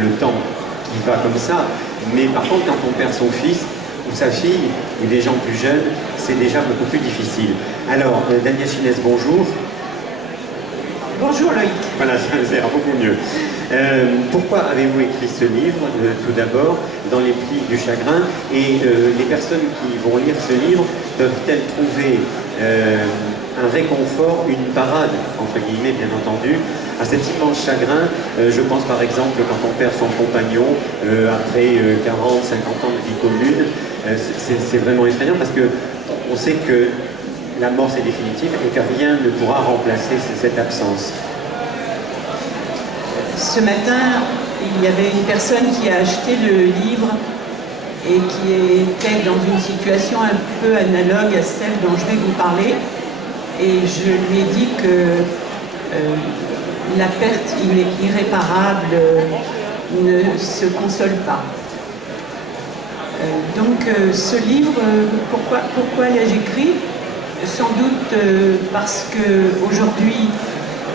le temps qui va comme ça, mais par contre quand on perd son fils ou sa fille, ou des gens plus jeunes, c'est déjà beaucoup plus difficile. Alors, Daniel Chinès, bonjour. Bonjour Loïc. Voilà, ça va beaucoup mieux. Pourquoi avez-vous écrit ce livre, tout d'abord, dans les plis du chagrin, et les personnes qui vont lire ce livre peuvent-elles trouver un réconfort, une parade, entre guillemets bien entendu, à cet immense chagrin? Je pense par exemple quand on perd son compagnon après 40, 50 ans de vie commune, c'est vraiment effrayant parce que on sait que la mort c'est définitif et que rien ne pourra remplacer cette absence. Ce matin, il y avait une personne qui a acheté le livre et qui était dans une situation un peu analogue à celle dont je vais vous parler. Et je lui ai dit que la perte irréparable ne se console pas. Donc ce livre, pourquoi l'ai-je écrit? Sans doute parce qu'aujourd'hui,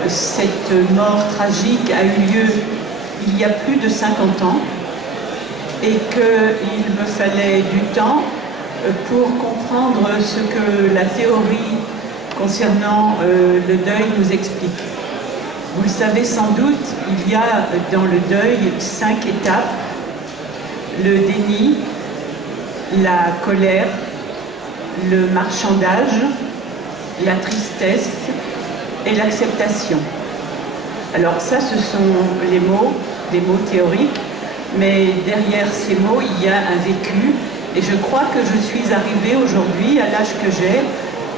cette mort tragique a eu lieu il y a plus de 50 ans et qu'il me fallait du temps pour comprendre ce que la théorie concernant le deuil nous explique. Vous le savez sans doute, il y a dans le deuil 5 étapes: le déni, la colère, le marchandage, la tristesse et l'acceptation. Alors ça, ce sont les mots théoriques, mais derrière ces mots, il y a un vécu, et je crois que je suis arrivée aujourd'hui, à l'âge que j'ai,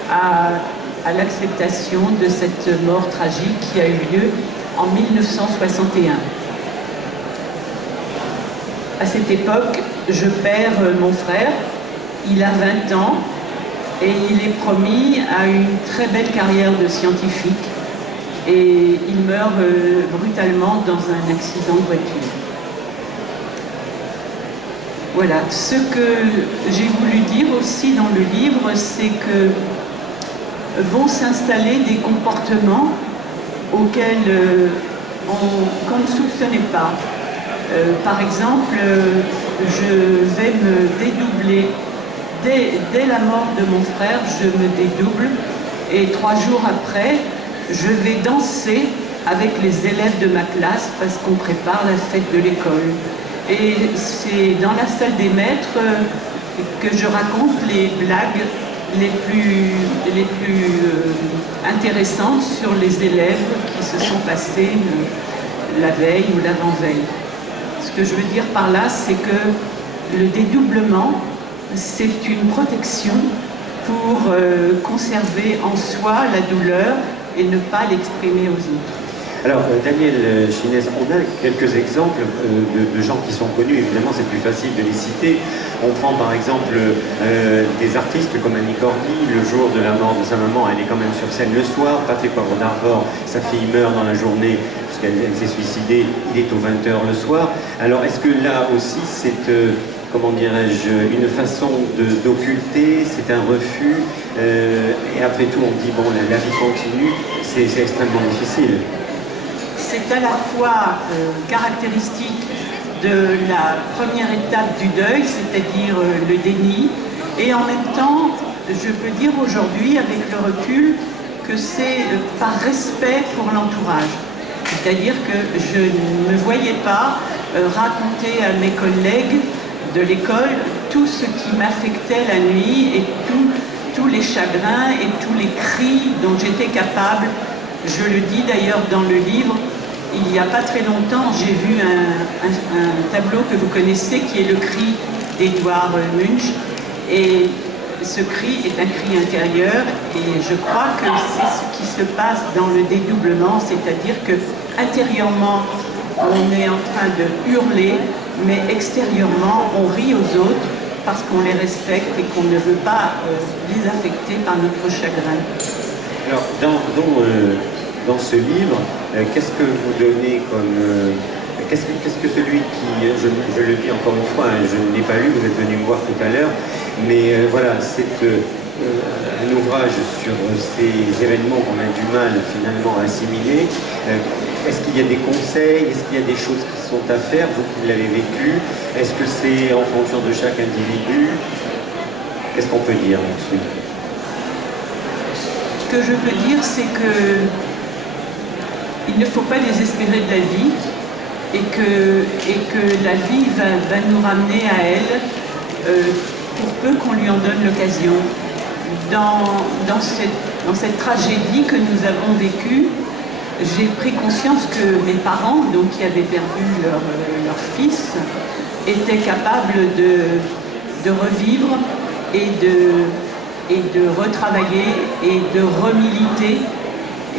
à l'acceptation de cette mort tragique qui a eu lieu en 1961. À cette époque, je perds mon frère, il a 20 ans, et il est promis à une très belle carrière de scientifique, et il meurt brutalement dans un accident de voiture. Voilà, ce que j'ai voulu dire aussi dans le livre, c'est que vont s'installer des comportements auxquels qu'on ne soupçonnait pas. Par exemple, je vais me dédoubler. Dès la mort de mon frère, je me dédouble, et 3 jours après, je vais danser avec les élèves de ma classe parce qu'on prépare la fête de l'école. Et c'est dans la salle des maîtres que je raconte les blagues les plus intéressantes sur les élèves qui se sont passés la veille ou l'avant-veille. Ce que je veux dire par là, c'est que le dédoublement, c'est une protection pour conserver en soi la douleur et ne pas l'exprimer aux autres. Alors, Daniel Chinès, on a quelques exemples de gens qui sont connus, évidemment c'est plus facile de les citer. On prend par exemple des artistes comme Annie Cordy, le jour de la mort de sa maman, elle est quand même sur scène le soir. Patrick Poivre d'Arvor, sa fille meurt dans la journée, puisqu'elle s'est suicidée, il est aux 20h le soir. Alors, est-ce que là aussi c'est, comment dirais-je, une façon d'occulter, c'est un refus, et après tout on dit, bon, la vie continue, c'est extrêmement difficile. C'est à la fois caractéristique de la première étape du deuil, c'est-à-dire le déni, et en même temps, je peux dire aujourd'hui, avec le recul, que c'est par respect pour l'entourage. C'est-à-dire que je ne me voyais pas raconter à mes collègues de l'école tout ce qui m'affectait la nuit et tous les chagrins et tous les cris dont j'étais capable. Je le dis d'ailleurs dans le livre. Il n'y a pas très longtemps, j'ai vu un tableau que vous connaissez qui est le cri d'Édouard Munch. Et ce cri est un cri intérieur, et je crois que c'est ce qui se passe dans le dédoublement, c'est-à-dire que intérieurement, on est en train de hurler, mais extérieurement, on rit aux autres parce qu'on les respecte et qu'on ne veut pas les affecter par notre chagrin. Alors, dans ce livre, qu'est-ce que vous donnez comme... Qu'est-ce que celui qui... Je le dis encore une fois, hein, je ne l'ai pas lu, vous êtes venu me voir tout à l'heure, mais voilà, c'est un ouvrage sur ces événements qu'on a du mal finalement à assimiler. Est-ce qu'il y a des conseils? Est-ce qu'il y a des choses qui sont à faire, vous qui l'avez vécu? Est-ce que c'est en fonction de chaque individu? Qu'est-ce qu'on peut dire là-dessus? Ce que je peux dire, c'est que il ne faut pas désespérer de la vie et que la vie va nous ramener à elle pour peu qu'on lui en donne l'occasion. Dans cette tragédie que nous avons vécue, j'ai pris conscience que mes parents, donc qui avaient perdu leur fils, étaient capables de revivre et de retravailler et de remiliter.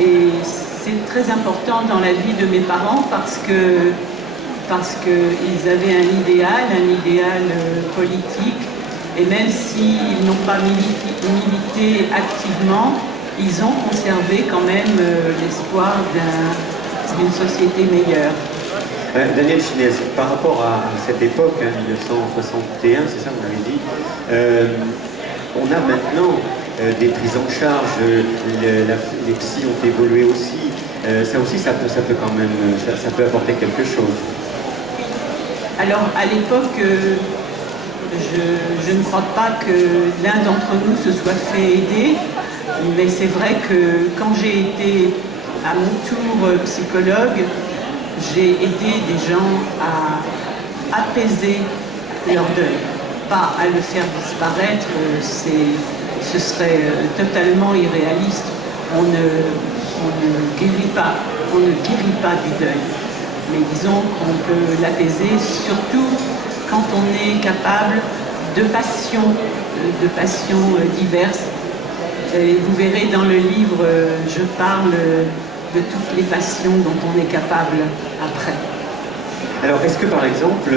Et c'est très important dans la vie de mes parents parce qu'ils avaient un idéal politique, et même s'ils n'ont pas milité activement, ils ont conservé quand même l'espoir d'une société meilleure. Daniel Ginès, par rapport à cette époque, 1961, c'est ça que vous m'avez dit, on a maintenant des prises en charge, les psys ont évolué aussi. Ça aussi, ça peut quand même, ça peut apporter quelque chose. Alors, à l'époque, je ne crois pas que l'un d'entre nous se soit fait aider, mais c'est vrai que quand j'ai été à mon tour psychologue, j'ai aidé des gens à apaiser leur deuil, pas à le faire disparaître, ce serait totalement irréaliste. On ne guérit pas du deuil, mais disons qu'on peut l'apaiser, surtout quand on est capable de passions diverses. Et vous verrez dans le livre, je parle de toutes les passions dont on est capable après. Alors, est-ce que par exemple,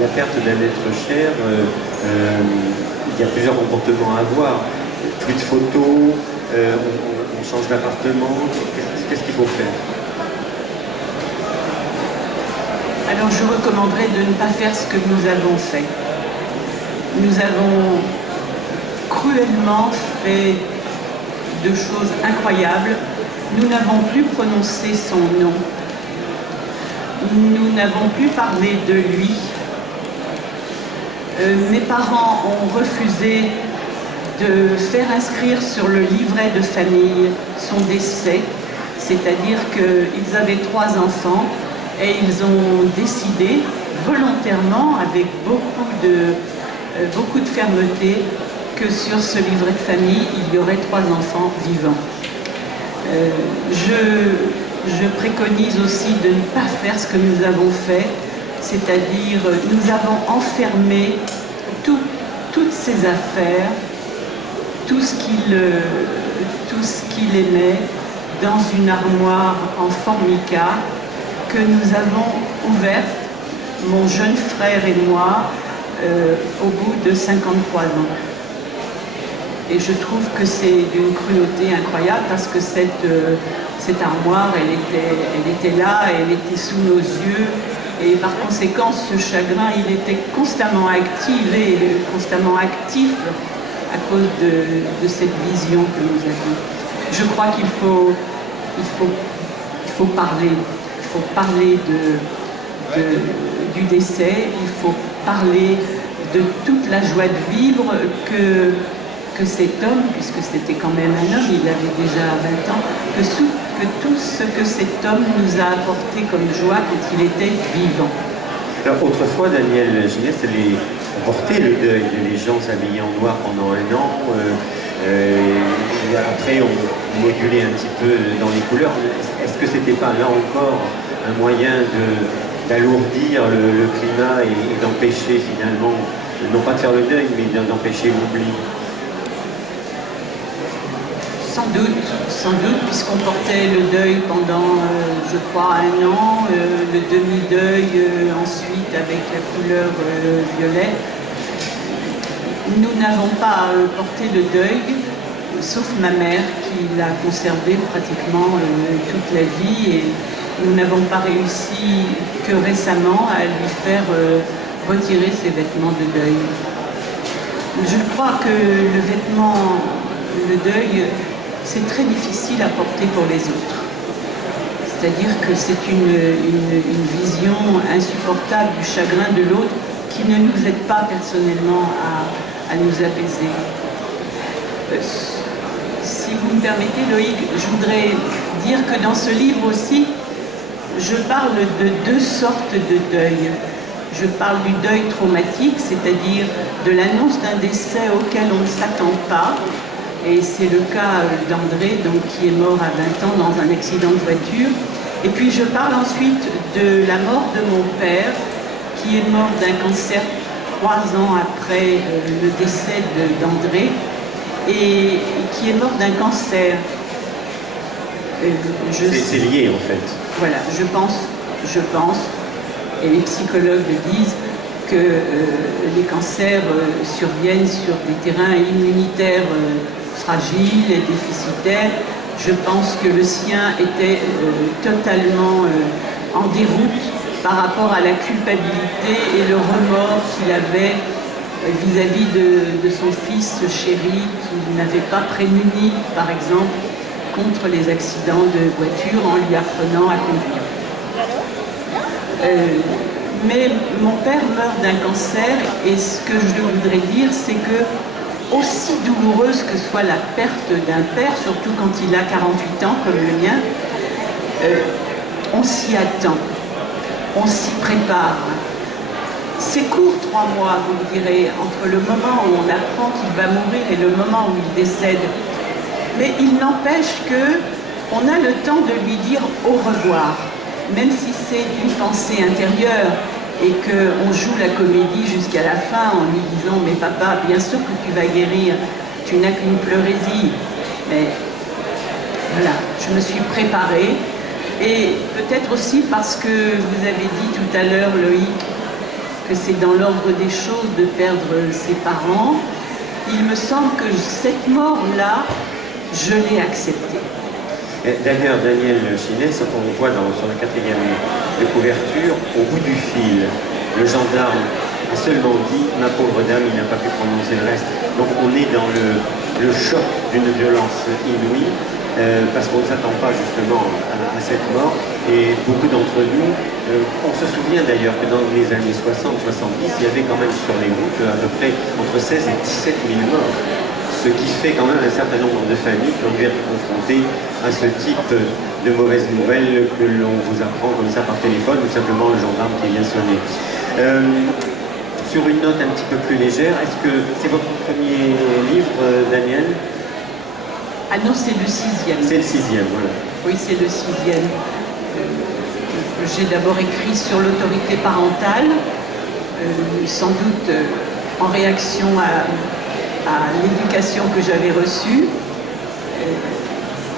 la perte d'un être cher, il y a plusieurs comportements à avoir? Plus de photos, on change d'appartement, qu'est-ce qu'il faut faire? Alors je recommanderais de ne pas faire ce que nous avons fait. Nous avons cruellement fait de choses incroyables. Nous n'avons plus prononcé son nom. Nous n'avons plus parlé de lui. Mes parents ont refusé de faire inscrire sur le livret de famille son décès, c'est-à-dire qu'ils avaient 3 enfants et ils ont décidé volontairement, avec beaucoup de fermeté, que sur ce livret de famille, il y aurait 3 enfants vivants. Je préconise aussi de ne pas faire ce que nous avons fait, c'est-à-dire nous avons enfermé toutes ses affaires, tout ce qu'il aimait dans une armoire en formica que nous avons ouverte, mon jeune frère et moi, au bout de 53 ans. Et je trouve que c'est d'une cruauté incroyable parce que cette armoire, elle était là, elle était sous nos yeux. Et par conséquent, ce chagrin, il était constamment activé, constamment actif à cause de cette vision que nous avions. Je crois qu'il faut parler. Il faut parler du décès, il faut parler de toute la joie de vivre que cet homme, puisque c'était quand même un homme, il avait déjà 20 ans, que tout ce que cet homme nous a apporté comme joie quand il était vivant. Alors autrefois, Daniel Ginès, on portait le deuil, les gens s'habillaient en noir pendant 1 an, et après on modulait un petit peu dans les couleurs. Est-ce que c'était pas là encore un moyen d'alourdir le climat et d'empêcher finalement, non pas de faire le deuil, mais d'empêcher l'oubli? Sans doute, puisqu'on portait le deuil pendant, je crois, 1 an, le demi-deuil ensuite avec la couleur violette. Nous n'avons pas porté le deuil, sauf ma mère qui l'a conservé pratiquement toute la vie, et nous n'avons pas réussi que récemment à lui faire retirer ses vêtements de deuil. Je crois que le deuil, c'est très difficile à porter pour les autres. C'est-à-dire que c'est une vision insupportable du chagrin de l'autre qui ne nous aide pas personnellement à nous apaiser. Si vous me permettez, Loïc, je voudrais dire que dans ce livre aussi, je parle de deux sortes de deuil. Je parle du deuil traumatique, c'est-à-dire de l'annonce d'un décès auquel on ne s'attend pas. Et c'est le cas d'André, donc, qui est mort à 20 ans dans un accident de voiture. Et puis je parle ensuite de la mort de mon père, qui est mort d'un cancer 3 ans après le décès d'André, et qui est mort d'un cancer. C'est lié en fait. Voilà, je pense, et les psychologues le disent, que les cancers surviennent sur des terrains immunitaires fragiles et déficitaires. Je pense que le sien était totalement en déroute par rapport à la culpabilité et le remords qu'il avait vis-à-vis de son fils chéri qu'il n'avait pas prémuni, par exemple, contre les accidents de voiture en lui apprenant à conduire. Mais mon père meurt d'un cancer et ce que je voudrais dire, c'est que aussi douloureuse que soit la perte d'un père, surtout quand il a 48 ans comme le mien, on s'y attend, on s'y prépare. C'est court 3 mois, vous me direz, entre le moment où on apprend qu'il va mourir et le moment où il décède. Mais il n'empêche qu'on a le temps de lui dire au revoir, même si c'est une pensée intérieure et qu'on joue la comédie jusqu'à la fin en lui disant « Mais papa, bien sûr que tu vas guérir, tu n'as qu'une pleurésie. » Mais voilà, je me suis préparée. Et peut-être aussi parce que vous avez dit tout à l'heure, Loïc, que c'est dans l'ordre des choses de perdre ses parents. Il me semble que cette mort-là, je l'ai acceptée. D'ailleurs, Daniel Chinès, on voit sur la 4e de couverture, au bout du fil, le gendarme a seulement dit « Ma pauvre dame, il n'a pas pu prononcer le reste ». Donc on est dans le choc d'une violence inouïe, parce qu'on ne s'attend pas justement à cette mort. Et beaucoup d'entre nous, on se souvient d'ailleurs que dans les années 60-70, il y avait quand même sur les routes à peu près entre 16 et 17 000 morts. Ce qui fait quand même un certain nombre de familles qui ont dû être confrontées à ce type de mauvaises nouvelles que l'on vous apprend comme ça par téléphone, ou simplement le gendarme qui vient sonner. Sur une note un petit peu plus légère, est-ce que c'est votre premier livre, Daniel? Ah non, c'est le 6e. C'est le 6e, voilà. Oui, c'est le 6e. J'ai d'abord écrit sur l'autorité parentale, sans doute en réaction à l'éducation que j'avais reçue.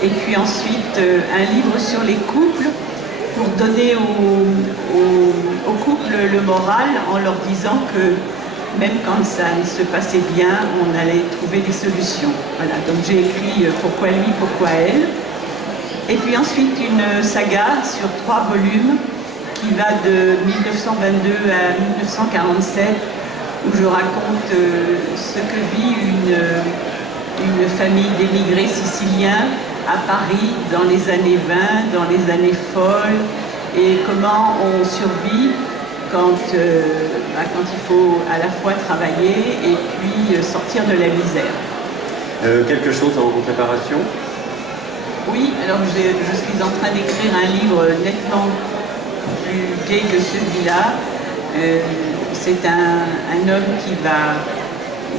Et puis ensuite, un livre sur les couples pour donner aux couples le moral en leur disant que même quand ça ne se passait bien, on allait trouver des solutions. Voilà, donc j'ai écrit Pourquoi lui, pourquoi elle. Et puis ensuite une saga sur 3 volumes qui va de 1922 à 1947, où je raconte ce que vit une famille d'émigrés siciliens à Paris dans les années 20, dans les années folles, et comment on survit quand il faut à la fois travailler et puis sortir de la misère. Quelque chose en préparation? Oui, alors je suis en train d'écrire un livre nettement plus gai que celui-là. C'est un homme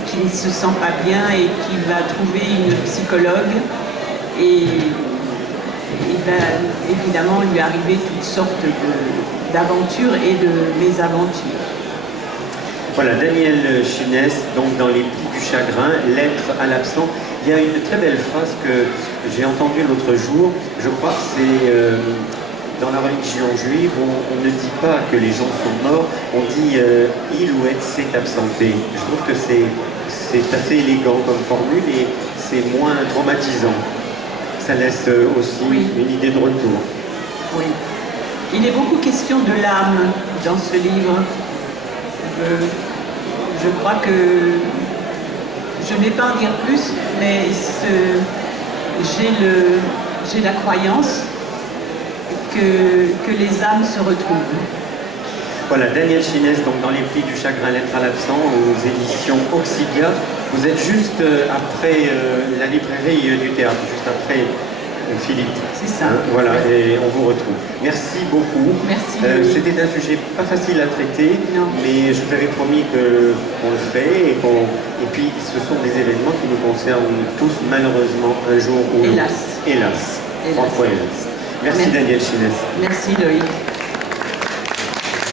qui ne se sent pas bien et qui va trouver une psychologue, et il va évidemment lui arriver toutes sortes d'aventures et de mésaventures. Voilà, Daniel Chinès, donc dans Les Plis du chagrin, Lettre à l'absent. Il y a une très belle phrase que j'ai entendue l'autre jour, je crois que c'est dans la religion juive, on ne dit pas que les gens sont morts, on dit il ou elle s'est absenté. Je trouve que c'est assez élégant comme formule et c'est moins traumatisant. Ça laisse aussi une idée de retour. Oui. Il est beaucoup question de l'âme dans ce livre. Je crois que je ne vais pas en dire plus, mais j'ai la croyance que les âmes se retrouvent. Voilà, Danielle Chinès, donc dans les plis du chagrin, lettre à l'absent, aux éditions Oxydia. Vous êtes juste après la librairie du théâtre, juste après Philippe. C'est ça. Voilà, et on vous retrouve. Merci beaucoup. Merci. C'était un sujet pas facile à traiter, Non. mais je vous avais promis qu'on le ferait. Et puis, ce sont des événements qui nous concernent tous, malheureusement, un jour ou l'autre. Hélas. Hélas. Trois fois hélas. Merci Danielle Chinès. Merci Loïc.